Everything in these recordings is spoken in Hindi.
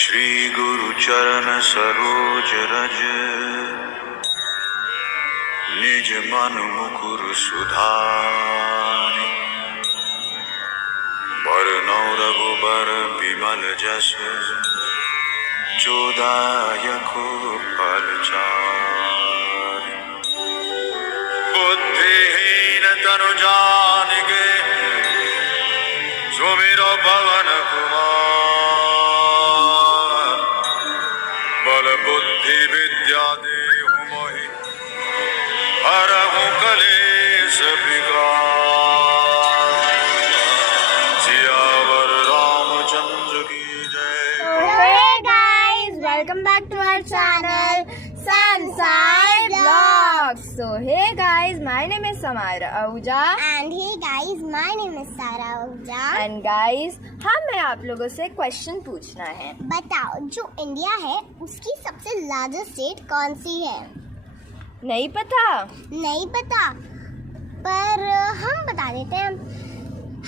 श्री गुरु चरण सरोज रज निज मन मुकुर सुधारि बरनौ रघुबर विमल जस जोदायक फलचारि बुद्धिहीन तनु जानिके सुमिरो पवन कुमार बल बुद्धि विद्या देहु मोहि हरहु कलेश विकार सियावर रामचंद्र की जय। Hey guys, welcome back to our channel Sunside Vlogs. So hey guys, my name is Samara Ahuja. And hey guys, my name is Sara Ahuja. And guys, हमें आप लोगों से क्वेश्चन पूछना है। बताओ, जो इंडिया है उसकी सबसे लार्जेस्ट स्टेट कौन सी है? नहीं पता? नहीं पता, पर हम बता देते हैं।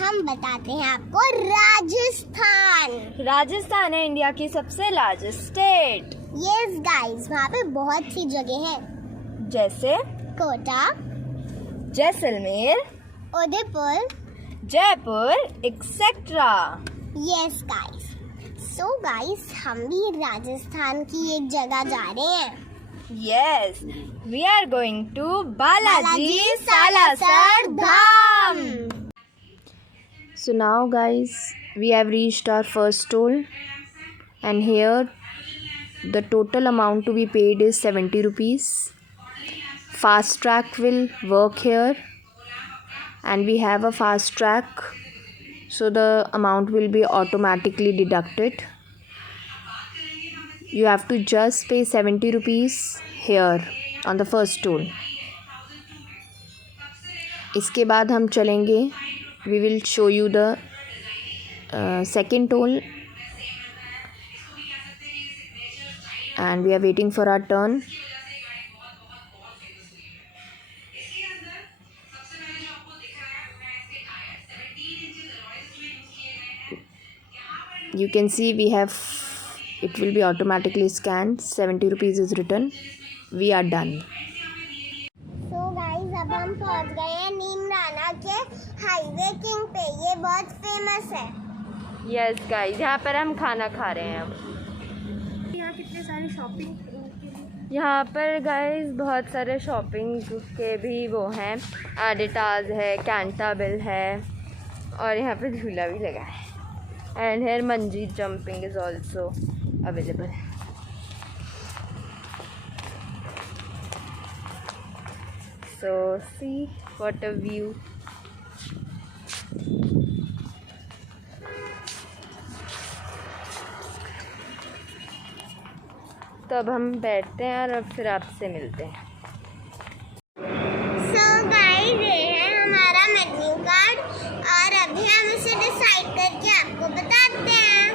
हम बताते हैं आपको राजस्थान। राजस्थान है इंडिया की सबसे लार्जेस्ट स्टेट। यस गाइस, वहाँ पे बहुत सी जगह हैं, जैसे Kota, Jaisalmer, Udaipur. Jaipur etcetera. Yes guys, so guys हम भी राजस्थान की एक जगह जा रहे हैं। Yes, we are going to Balaji Salasar Dham. So now guys, we have reached our first toll and here the total amount to be paid is 70 rupees. Fast track will work here and we have a fast track, so the amount will be automatically deducted. You have to just pay 70 rupees here on the first toll. इसके बाद हम चलेंगे, we will show you the second toll and we are waiting for our turn. You can see we have, it will be automatically scanned. 70 rupees is written. We are done. So guys, अब हम पहुंच गए हैं नीमराना के हाईवे किंग पे। ये बहुत फेमस है। यस गाइस, यहाँ पर हम खाना खा रहे हैं अब। यहाँ कितने सारे शॉपिंग, यहाँ पर गाइस बहुत सारे शॉपिंग के भी वो हैं। एडिटाज है, कैंटाबिल है और यहाँ पे झूला भी लगा है। And here Manjeet jumping is also available. So see what a view. तो अब हम बैठते हैं और अब फिर आपसे मिलते हैं। सो गाइस, ये है हमारा मेन्यू कार्ड और अभी हम इसे डिसाइड करके आपको बताते हैं।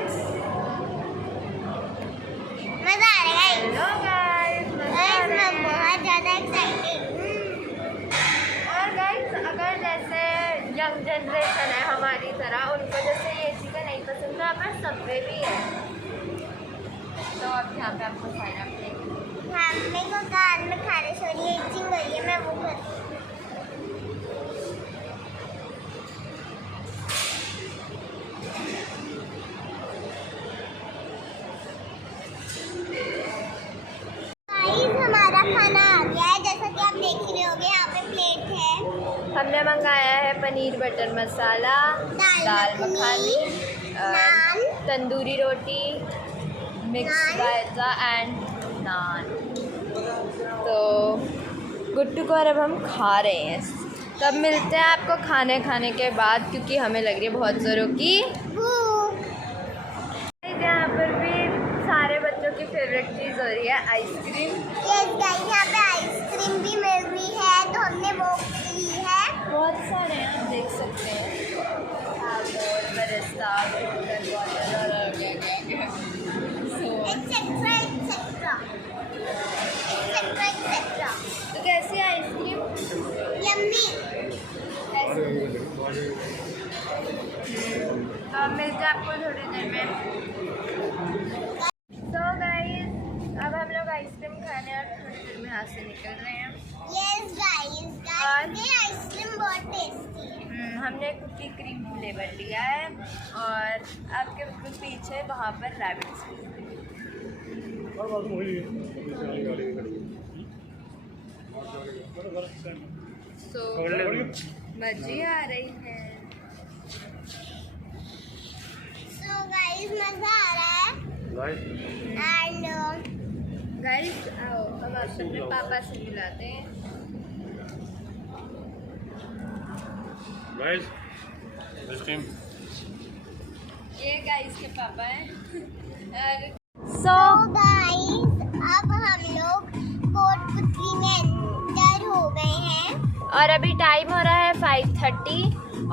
मजा आ रहा है हेलो गाइस, मैं बहुत ज़्यादा एक्साइटेड हूँ। और गाइस, अगर जैसे यंग जनरेशन है हमारी तरह, उनको जैसे ये चीज़ें नहीं पसंद, तो यहाँ पर सबवे भी है। तो अब यहाँ पे आपको साइन अप लेंगे। हाँ, मेरे को कान में खारिश हो रही है, इचिंग हो रही है, मैं वो कर। हमारा खाना आ गया है, जैसा कि आप देख ही रहे होंगे। यहाँ पे प्लेट है। हमने मंगाया है paneer butter masala, dal makhani, naan, tandoori roti, mix raita and naan. तो गुड टू गो। और अब हम खा रहे हैं। तब मिलते हैं आपको खाने के बाद, क्योंकि हमें लग रही है बहुत ज़ोरों की भूख। यहाँ पर भी सारे बच्चों की फेवरेट चीज़ हो रही है आइसक्रीम। यस गाइस, यहाँ पे आइसक्रीम भी मिल रही है, तो हमने वो ली है। बहुत सारे हैं, आप देख सकते हैं। Barista, etcetera etcetera etcetera etcetera. तो कैसी है आइसक्रीम? यम्मी। अब मिलते हैं आपको थोड़ी देर में। तो गाइस अब हम लोग आइसक्रीम खाने और थोड़ी देर में यहाँ से निकल रहे हैं। यस गाइस, ये आइसक्रीम बहुत टेस्टी है। हमने कुकी क्रीम फ्लेवर लिया है और आपके बिल्कुल पीछे वहाँ पर रैबिट्स भी। तो मजे आ रही है। सो गाइस मजा आ रहा है एंड गाइस आओ अब आपसे अपने पापा से मिलाते हैं। गाइस ये गाइस के पापा हैं। सो गाइस अब हम लोग कोटपुतली में एंटर हो गए हैं और अभी टाइम हो रहा है 5:30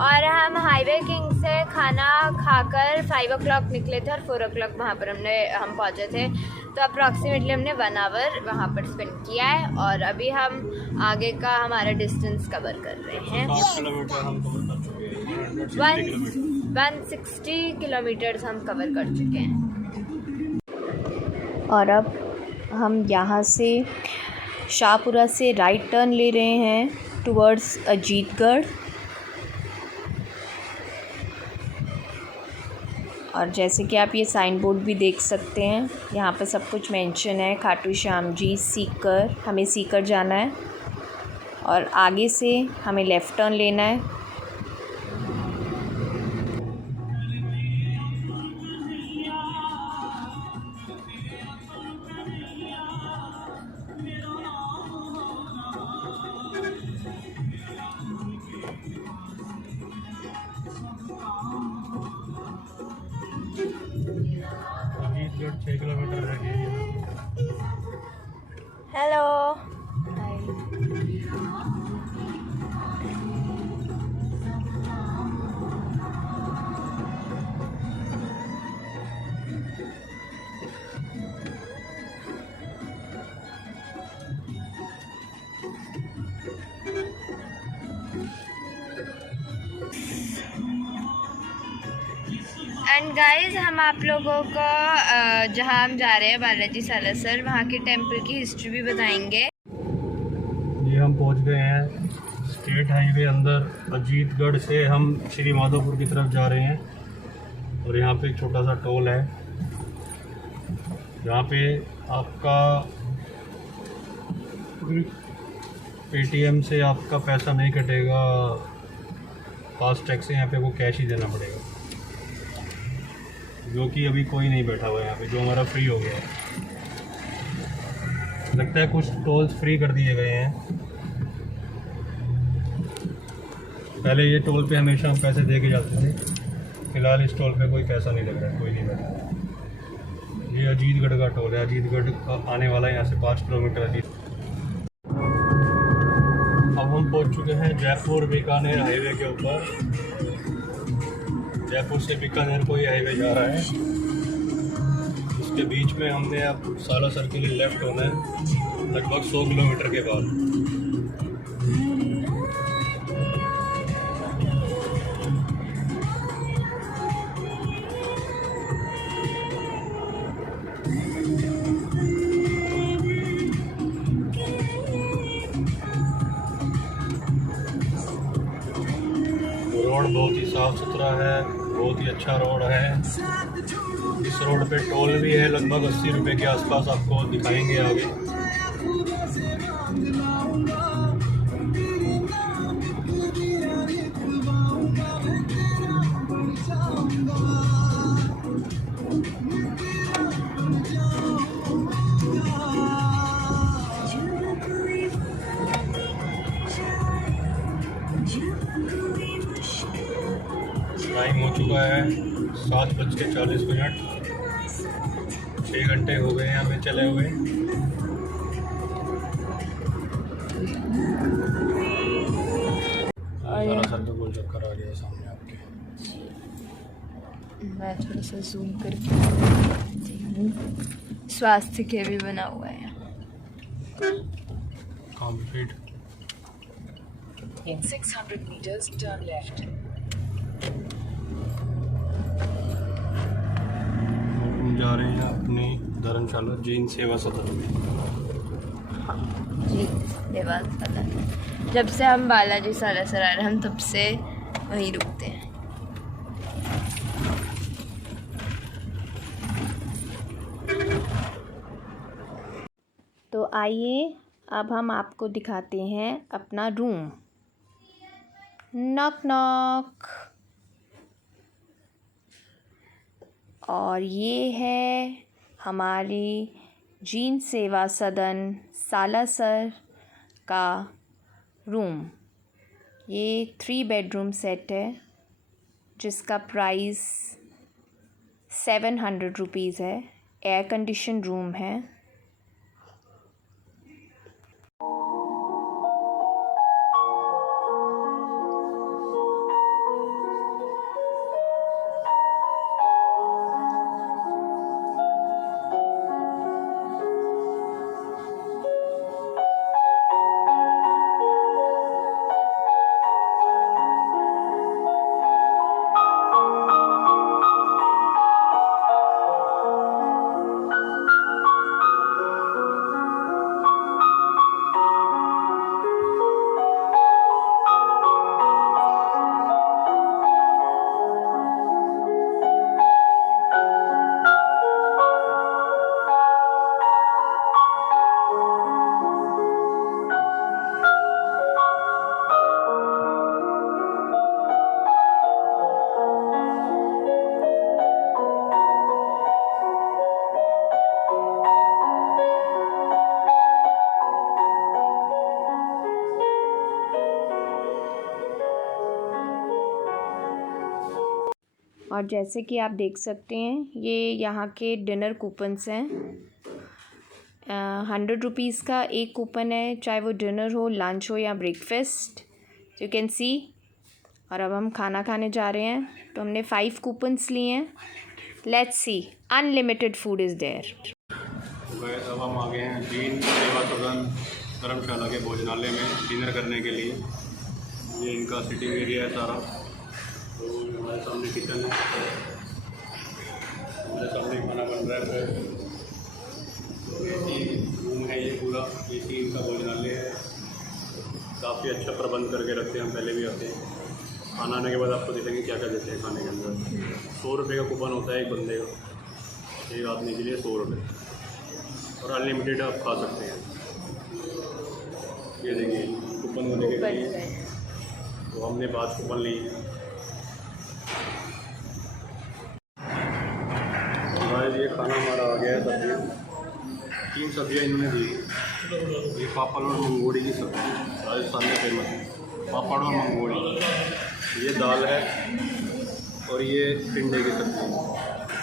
और हम हाईवे किंग से खाना खाकर 5 o'clock निकले थे और 4 o'clock वहाँ पर हम पहुँचे थे। तो अप्रॉक्सीमेटली हमने 1 hour वहाँ पर स्पेंड किया है और अभी हम आगे का हमारा डिस्टेंस कवर कर रहे हैं। 160 किलोमीटर्स हम कवर कर चुके हैं। और अब हम यहाँ से शाहपुरा से राइट टर्न ले रहे हैं टुवर्ड्स अजीतगढ़। और जैसे कि आप ये साइन बोर्ड भी देख सकते हैं, यहाँ पर सब कुछ मेंशन है। खाटू श्याम जी, सीकर, हमें सीकर जाना है और आगे से हमें लेफ़्ट टर्न लेना है। अजीतगढ़ 6 किलोमीटर रह गया। हेलो एंड गाइस हम आप लोगों को जहाँ हम जा रहे हैं बालाजी सालासर, वहाँ के टेम्पल की हिस्ट्री भी बताएंगे। ये हम पहुंच गए हैं स्टेट हाईवे अंदर। अजीतगढ़ से हम श्री माधोपुर की तरफ जा रहे हैं और यहाँ पे एक छोटा सा टोल है जहाँ पे आपका पेटीएम से आपका पैसा नहीं कटेगा, फास्ट टैग से यहाँ पे वो कैश ही देना पड़ेगा, जो कि अभी कोई नहीं बैठा हुआ है यहाँ पे, जो हमारा फ्री हो गया है। लगता है कुछ टोल्स फ्री कर दिए गए हैं। पहले ये टोल पे हमेशा हम पैसे दे के जाते थे, फिलहाल इस टोल पे कोई पैसा नहीं लग रहा है, कोई नहीं बैठा। ये अजीतगढ़ का टोल है। अजीतगढ़ आने वाला है यहाँ से 5 किलोमीटर अजीत। अब हम पहुँच चुके हैं जयपुर बीकानेर हाईवे के ऊपर। जयपुर से बीकानेर को ये हाईवे जा रहा है। इसके बीच में हमने अब सालासर के लिए लेफ़्ट होना है, लगभग 100 किलोमीटर के बाद। रोड बहुत ही साफ़ सुथरा है, बहुत ही अच्छा रोड है। इस रोड पे टोल भी है, लगभग 80 रुपये के आसपास, आपको दिखाएंगे आगे। टाइम हो चुका है 7:40। 6 घंटे हो गए हैं हमें चले हुए। सालासर का गोल चक्कर आ गया सामने आपके। मैं थोड़ा सा जूम करके स्वास्थ्य के भी बना हुआ है। Complete. In 600 meters, turn left. जा रहे हैं अपनी धर्मशाला जीन सेवा सदन में। जी ये बात पता है, जब से हम बालाजी सालासर आ रहे हैं हम तब से वहीं रुकते हैं। तो आइए अब हम आपको दिखाते हैं अपना रूम। Knock knock. और ये है हमारी जीन सेवा सदन सालासर का रूम। ये 3 बेडरूम सेट है जिसका प्राइस 700 रुपीज़ है। एयर कंडीशन रूम है। और जैसे कि आप देख सकते हैं ये यहाँ के डिनर कूपन्स हैं। 100 रुपीज़ का एक कूपन है, चाहे वो डिनर हो, लंच हो या ब्रेकफास्ट, यू कैन सी। और अब हम खाना खाने जा रहे हैं तो हमने 5 कूपन्स लिए हैं। Let's see, unlimited food is there. अब हम आ गए हैं जीन सेवा सदन धर्मशाला के भोजनालय में डिनर करने के लिए। ये इनका सिटिंग एरिया है सारा। तो हमारे सामने किचन है, हमारे सामने खाना बन रहा है। रूम है ये पूरा, AC इनका भोजनालय है। काफ़ी अच्छा प्रबंध करके रखते हैं, हम पहले भी आते हैं। खाना आने के बाद आपको देखेंगे क्या क्या देते हैं खाने के अंदर। 100 रुपये का कूपन होता है एक बंदे का, एक आदमी के लिए 100 रुपये, और अनलिमिटेड आप खा सकते हैं। ये देखिए कूपन होने के लिए तो हमने 5 कूपन लिए। ये खाना हमारा आ गया है। सब्जियाँ 3 सब्जियाँ इन्होंने दी। ये पापड़ और मंगोड़ी की सब्ज़ी राजस्थान में फेमस है, पापड़ और मंगोड़ी। ये दाल है और ये टिंडे की सब्ज़ी।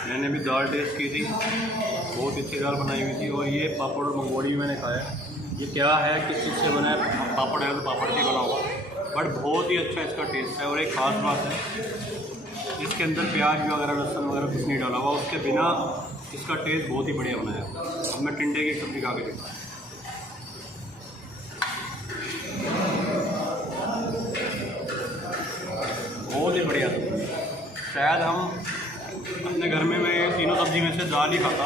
मैंने भी दाल टेस्ट की थी, बहुत अच्छी दाल बनाई हुई थी। और ये पापड़ और मंगोड़ी मैंने खाया। ये क्या है, किस चीज़ से बना है? पापड़ है तो पापड़ से बना हुआ, बट बहुत ही अच्छा इसका टेस्ट है। और एक ख़ास बात है, इसके अंदर प्याज वगैरह लहसुन वगैरह कुछ नहीं डाला हुआ, उसके बिना इसका टेस्ट बहुत ही बढ़िया बनाया। अब मैं टिंडे की सब्ज़ी खा के देखा, बहुत ही बढ़िया। शायद हम अपने घर में मैं ये तीनों सब्ज़ी में से दाल ही खाता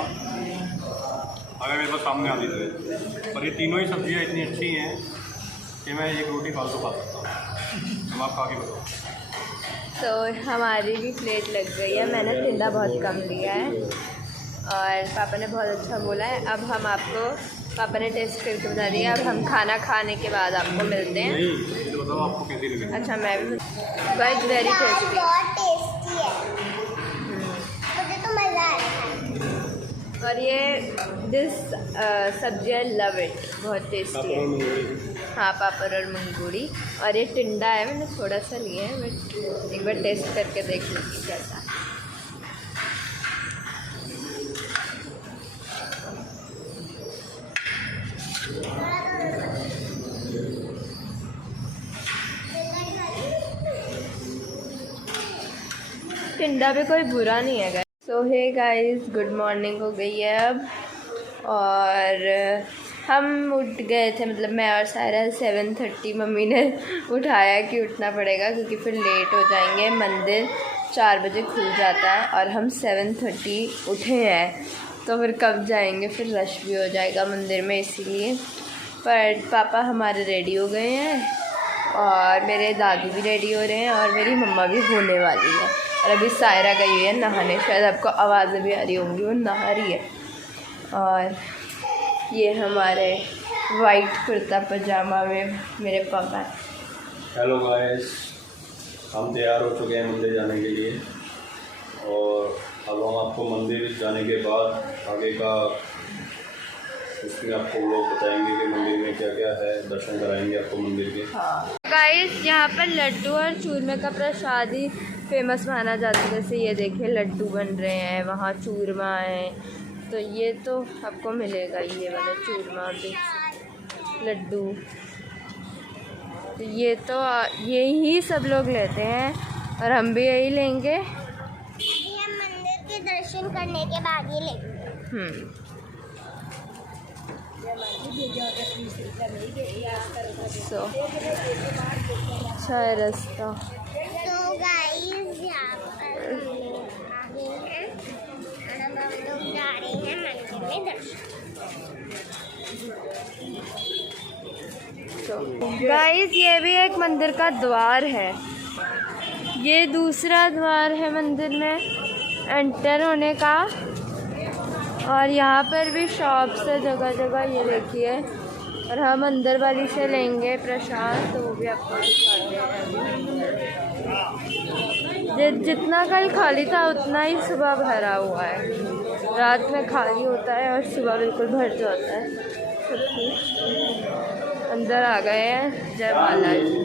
अगर मेरे पास सामने आती तो। पर ये तीनों ही सब्ज़ियाँ इतनी अच्छी हैं कि मैं एक रोटी फालतू खा सकता हूँ। हम आप खा के बताओ। तो हमारी भी प्लेट लग गई है। मैंने टिंडा बहुत कम लिया है और पापा ने बहुत अच्छा बोला है। अब हम आपको, पापा ने टेस्ट करके बता दिया। अब हम खाना खाने के बाद आपको मिलते हैं। नहीं तो बताओ आपको कैसी लगी। अच्छा, मैं भी बट वेरी टेस्टी, बहुत टेस्टी है, मुझे तो मज़ा आया। और ये दिस सब्जी आई लव इट, बहुत टेस्टी है। हाँ, पापड़ और मंगूड़ी। और ये टिंडा है, मैंने थोड़ा सा लिया है, बट एक बार टेस्ट करके देख लूँगी कैसा है। टिंडा भी कोई बुरा नहीं है गाइस। सो हे गाइस, गुड मॉर्निंग हो गई है अब, और हम उठ गए थे, मतलब मैं और सायरा 7:30 मम्मी ने उठाया कि उठना पड़ेगा क्योंकि फिर लेट हो जाएंगे मंदिर 4 बजे खुल जाता है और हम 7:30 उठे हैं, तो फिर कब जाएंगे, फिर रश भी हो जाएगा मंदिर में, इसीलिए। पर पापा हमारे रेडी हो गए हैं और मेरे दादी भी रेडी हो रहे हैं और मेरी मम्मा भी होने वाली है। और अभी सायरा गई हुई है नहाने, शायद आपको आवाज़ें भी आ रही होंगी, वो नहा रही है। और ये हमारे वाइट कुर्ता पजामा में मेरे पापा हैं। हेलो गाइस, हम तैयार हो चुके हैं मंदिर जाने के लिए और अब हम आपको मंदिर जाने के बाद आगे का उसमें आपको लोग बताएंगे कि मंदिर में क्या क्या है, दर्शन कराएंगे आपको मंदिर के। हाँ गाइस, यहाँ पर लड्डू और चूरमे का प्रसाद ही फेमस माना जाता है। जैसे ये देखिए लड्डू बन रहे हैं, वहाँ चूरमा है, तो ये तो आपको मिलेगा, ये वाला चूरमा भी, लड्डू, तो ये तो यही सब लोग लेते हैं और हम भी यही लेंगे। ये हम मंदिर के दर्शन करने के बाद ही लेंगे। अच्छा है रास्ता। तो गाइस यहाँ पर आगे हैं और अब हम लोग जा रहे हैं मंदिर में दर्शन। तो गाइस, ये भी एक मंदिर का द्वार है, ये दूसरा द्वार है मंदिर में एंटर होने का। और यहाँ पर भी शॉप्स है जगह जगह, ये देखिए। और हम अंदर वाली से लेंगे प्रसाद, तो वो भी आपको दिखाते हैं। जितना कल खाली था उतना ही सुबह भरा हुआ है, रात में खाली होता है और सुबह बिल्कुल भर जाता है। सब कुछ अंदर आ गए हैं। जय बालाजी।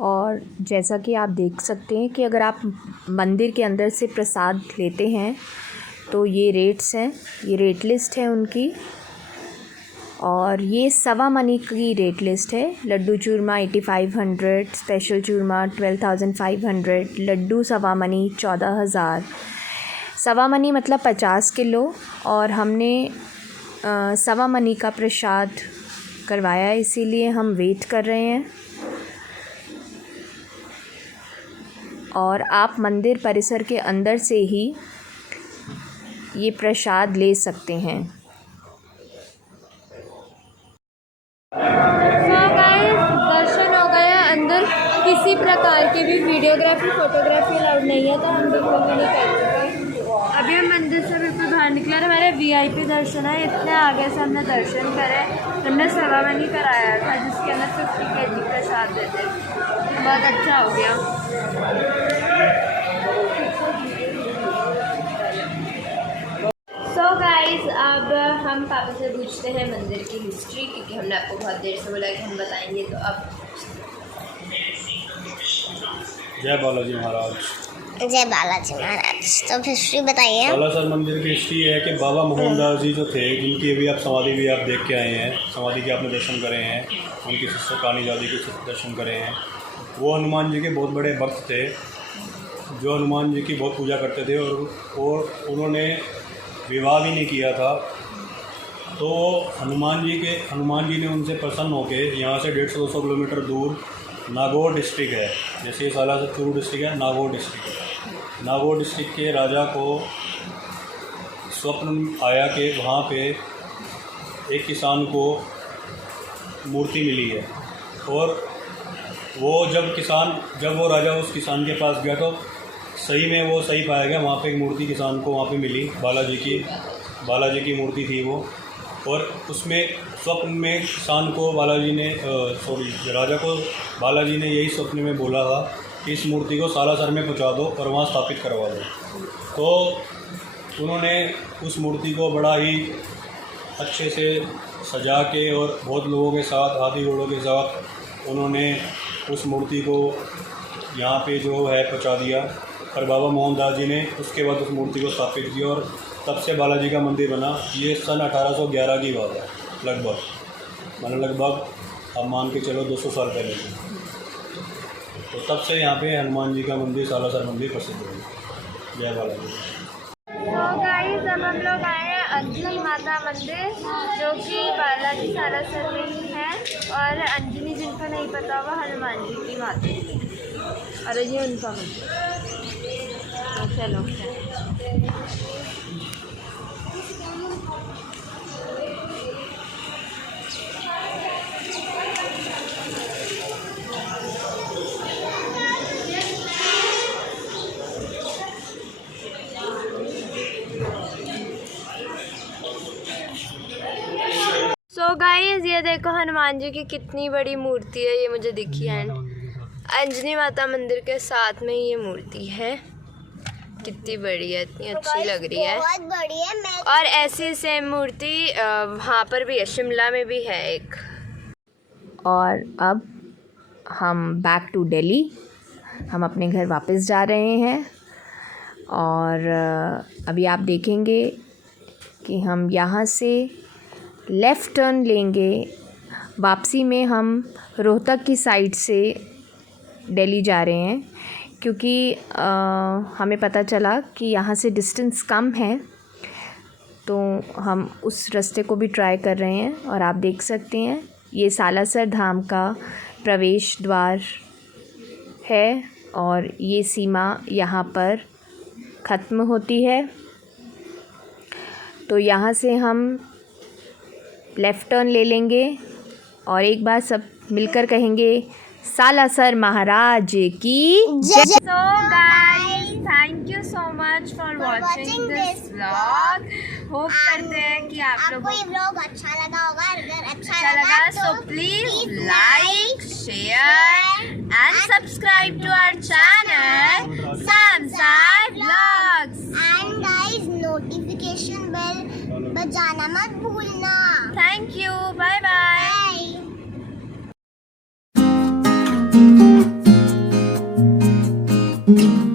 और जैसा कि आप देख सकते हैं कि अगर आप मंदिर के अंदर से प्रसाद लेते हैं तो ये रेट्स हैं, ये रेट लिस्ट है उनकी। और ये 1.25 मनी की रेट लिस्ट है। लड्डू चूरमा 8500, स्पेशल चूरमा 12,500, लड्डू 1.25 मनी 14,000। 1.25 मनी मतलब 50 किलो, और हमने 1.25 मनी का प्रसाद करवाया, इसीलिए हम वेट कर रहे हैं। और आप मंदिर परिसर के अंदर से ही ये प्रसाद ले सकते हैं। दर्शन हो गया अंदर। किसी प्रकार की भी वीडियोग्राफी फोटोग्राफी अलाउड नहीं है, तो हम बिल्कुल भी नहीं कर सकते। अभी हम मंदिर से बिल्कुल बाहर निकले और हमारे VIP दर्शन है। इतने आगे से हमने दर्शन करे। हमने 1.25 मनी कराया था, जिसके अंदर 50 kg प्रसाद देते, बहुत अच्छा हो गया। सो गाइस, अब हम पापा से पूछते हैं मंदिर की हिस्ट्री, क्योंकि हमने आपको बहुत देर से बोला कि हम बताएंगे। तो अब जय बालाजी महाराज। जय बालाजी महाराज। तो हिस्ट्री बताइए। सालासर मंदिर की हिस्ट्री है कि बाबा मोहनदास जी जो थे, जिनकी अभी आप समाधि भी आप देख के आए हैं, समाधि के आपने दर्शन करे हैं, उनकी सिस्टर कानी दादी के दर्शन करे हैं। वो हनुमान जी के बहुत बड़े भक्त थे, जो हनुमान जी की बहुत पूजा करते थे, और उन्होंने विवाह भी नहीं किया था। तो हनुमान जी ने उनसे प्रसन्न होकर यहाँ से 150-200 किलोमीटर दूर नागौर डिस्ट्रिक्ट है, जैसे सालासर चूरू डिस्ट्रिक्ट है, नागौर डिस्ट्रिक्ट के राजा को स्वप्न आया कि वहाँ पे एक किसान को मूर्ति मिली है। और जब वो राजा उस किसान के पास गया, तो सही में वो सही पाया गया, वहाँ पे एक मूर्ति किसान को वहाँ पे मिली, बालाजी की मूर्ति थी वो। और उसमें स्वप्न में किसान को राजा को बालाजी ने यही स्वप्न में बोला था कि इस मूर्ति को सालासर में पहुँचा दो और वहाँ स्थापित करवा दो। तो उन्होंने उस मूर्ति को बड़ा ही अच्छे से सजा के और बहुत लोगों के साथ, हाथी घोड़ों के साथ उन्होंने उस मूर्ति को यहाँ पे जो है पहुँचा दिया। और बाबा मोहनदास जी ने उसके बाद उस मूर्ति को स्थापित किया और तब से बालाजी का मंदिर बना। ये सन 1811 की बात है, लगभग अब मान के चलो 200 साल पहले। तो तब से यहाँ पे हनुमान जी का मंदिर, सालासर मंदिर प्रसिद्ध है। जय बालाजी। तो गाइस, हम लोग आए हैं अंजलि माता मंदिर, जो कि बालाजी सालासर में ही है। और अंजनी जिनका नहीं पता होगा हनुमान जी की माता है और ये उनका मंदिर। तो चलो सो गाइस ये देखो हनुमान जी की कितनी बड़ी मूर्ति है, ये मुझे दिखी है। अंजनी माता मंदिर के साथ में ये मूर्ति है, कितनी बड़ी है, इतनी अच्छी लग रही है। बहुत बड़ी है। मैं और ऐसी सेम मूर्ति वहाँ पर भी है, शिमला में भी है एक। और अब हम बैक टू दिल्ली, हम अपने घर वापस जा रहे हैं। और अभी आप देखेंगे कि हम यहाँ से लेफ़्ट टर्न लेंगे। वापसी में हम रोहतक की साइड से दिल्ली जा रहे हैं, क्योंकि हमें पता चला कि यहाँ से डिस्टेंस कम है, तो हम उस रास्ते को भी ट्राई कर रहे हैं। और आप देख सकते हैं ये सालासर धाम का प्रवेश द्वार है और ये सीमा यहाँ पर ख़त्म होती है। तो यहाँ से हम लेफ़्ट टर्न ले लेंगे और एक बार सब मिलकर कहेंगे सालासर महाराज की जय। So guys, thank you so much for watching this vlog. Hope करते हैं कि आप लोगों आपको ये व्लॉग अच्छा लगा होगा। अगर अच्छा लगा so please like, share and subscribe to our channel Samsai vlogs. And guys, notification bell बजाना मत भूलना। Thank you, bye bye. Bye.